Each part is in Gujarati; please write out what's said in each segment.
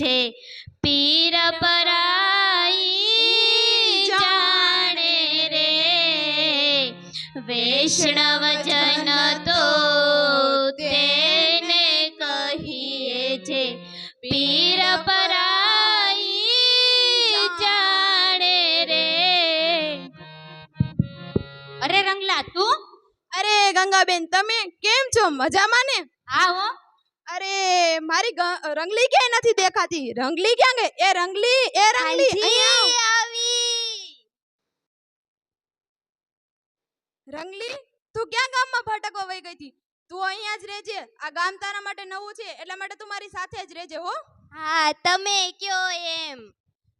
છે પીર પરાઈ જાણે રે વૈષ્ણવ જન તો તેને કહીએ છે પીર પરાઈ જાણે રે. અરે રંગલા તું? અરે ગંગાબેન તમે કેમ છો? મજામાં ને? હા હો. અરે મારી રંગલી ક્યાંય નથી દેખાતી. રંગલી ક્યાં ગઈ? એ રંગલી અહીંયા આવી. રંગલી તું ક્યાં ગામમાં ભટકવા વઈ ગઈ હતી? તું અહીંયા જ રહેજે. આ ગામ તારા માટે નવું છે એટલા માટે તું મારી સાથે જ રહેજે હો. હા તમે કયો એમ.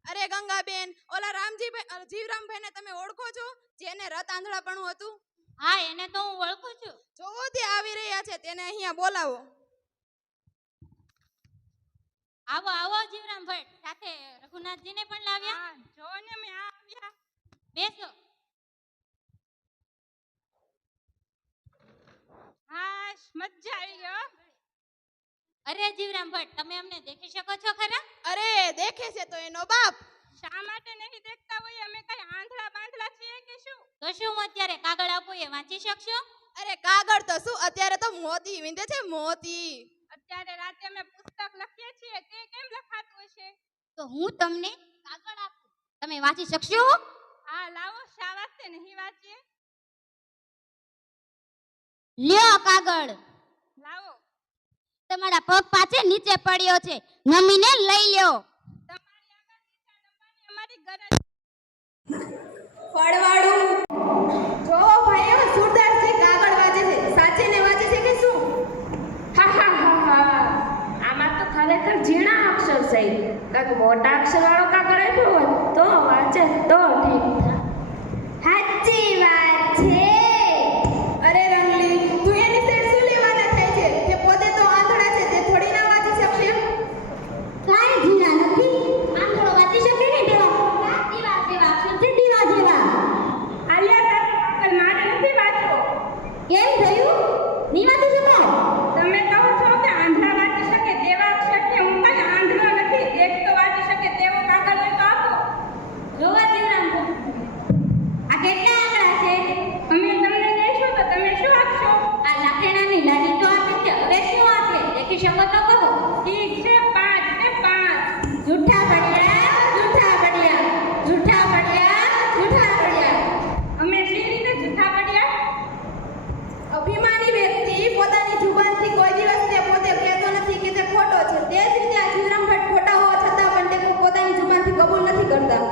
અરે ગંગાબેન ઓલા રામજીભાઈ જીવરામભાઈને તમે ઓળખો છો? જેને રત આંધળાપણું હતું? હા એને તો હું ઓળખું છું. જોવો તે આવી રહ્યા છે, તેને અહીંયા બોલાવો. આવો આવો જીવરામભાઈ, સાથે રઘુનાથજીને પણ લાવ્યા? હા જો ને મેં આવ્યા. બેસો. હા મજા આવી ગયો. અરે જીવરામભાઈ તમે અમને દેખી શકો છો ખરા? અરે દેખે છે તો એનો બાપ. શા માટે નહીં દેખતા હોય? અમે કઈ આંધળા બાંધળા છીએ કે શું? તો શું હું અત્યારે કાગળ આપું એ વાંચી શકશો? અરે કાગળ તો શું, અત્યારે તો મોતી વિંધે છે મોતી. અત્યારે રાતે અમે પુસ્તક લખીએ છીએ તે કેમ લખાતું હશે? તો હું તમને કાગળ આપું, તમે વાંચી શકશો? હા લાવો, શા વાસ્તે નહીં વાંચીએ? લ્યો કાગળ. લાવો. તમારા પગ પાછે નીચે પડ્યો છે, નમીને લઈ લ્યો. તમારી આગળ નીચા નંબરની અમારી ગરજ. ફળવાળું જો ભાઈઓ સુરદાસજી કાગળ વાંચે છે. સાચીને વાંચે છે કે શું? હા હા હા હા, આમાં તો ખરેખર ઝીણા અક્ષર છે. કાંઈક મોટા અક્ષર વાળો કાગળ આપ્યો હોત તો વાંચે તો ઠીક થાય. સાચી વાત છે. અરે રંગલી તું એની સાઈડ શું લેવાના થાય છે? તે પોતે તો આંધળા છે, તે થોડી ના વાંચી શકશે. કાંઈ ઝીણા નથી, આંધળો વાંચી શકે ને તેવા દીવા અક્ષર છે, દીવા જેવા. આલિયા તારું કાગળ મારે નથી વાંચવો. કેમ થયું? ની વાંચી શકાય? તમે કહો છો કે આંધળા વાંચી શકે તેવા અક્ષર કે હું કઈ આંધળો નથી, દેખતો વાંચી શકે તેવો કાગળ હોય તો આપો. જોવા જીવરામભાઈ, આ કેટલા આંકડા છે? અમે તમને કહીશું તો તમે શું આપશો? આ લાખેણાની લાડી તો આપે છે, હવે શું આપે? દેખી શકો તો કહો. ઠીક છે, 5 છે 5. જૂઠા પડ્યા, જૂઠા પડ્યા, જૂઠા પડ્યા, જૂઠા પડ્યા. અમે શી રીતે જૂઠા પડ્યા? અભિમાની વ્યક્તિ પોતાની જુબાનથી કોઈ દિવસ તે પોતે કહેતો નથી કે તે ખોટો છે. તે જ રીતે આ જીવરામભાઈ ખોટા હોવા છતાં પણ તે પોતાની જુબાનથી કબૂલ નથી કરતા.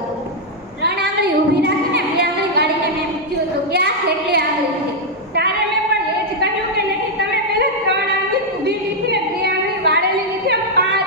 ત્રણ આંગળી ઊભી રાખીને બે આંગળી કાઢીને મેં પૂછ્યું હતું કે આ કેટલી આંગળી છે? ત્યારે મેં પણ એ જ કહ્યું કે નહીં, તમે પહેલા 3 આંગળી ઊભી લીધી ને 2 આંગળી વાળેલી લીધી, આમ 5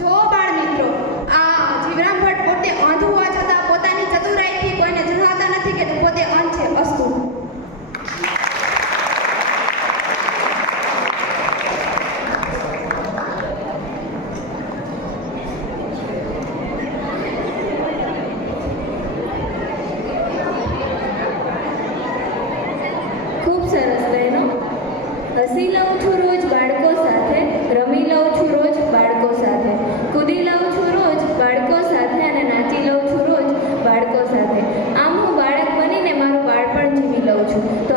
જો બાળ મિત્રો, આ જીવરામ ભટ્ટ પોતે અંધ હોવા છતાં પોતાની ચતુરાઈથી કોઈને જણાવતા નથી કે તે પોતે અંધ છે. અસ્તુ. ખૂબ સરસ બહેનો. હસી લઉં છું રોજ બાળકો સાથે, રમી લઉં છું રોજ બાળકો સાથે, કૂદી લઉં છું રોજ બાળકો સાથે અને નાચી લઉં છું રોજ બાળકો સાથે. આમ હું બાળક બનીને મારું બાળપણ જીવી લઉં છું.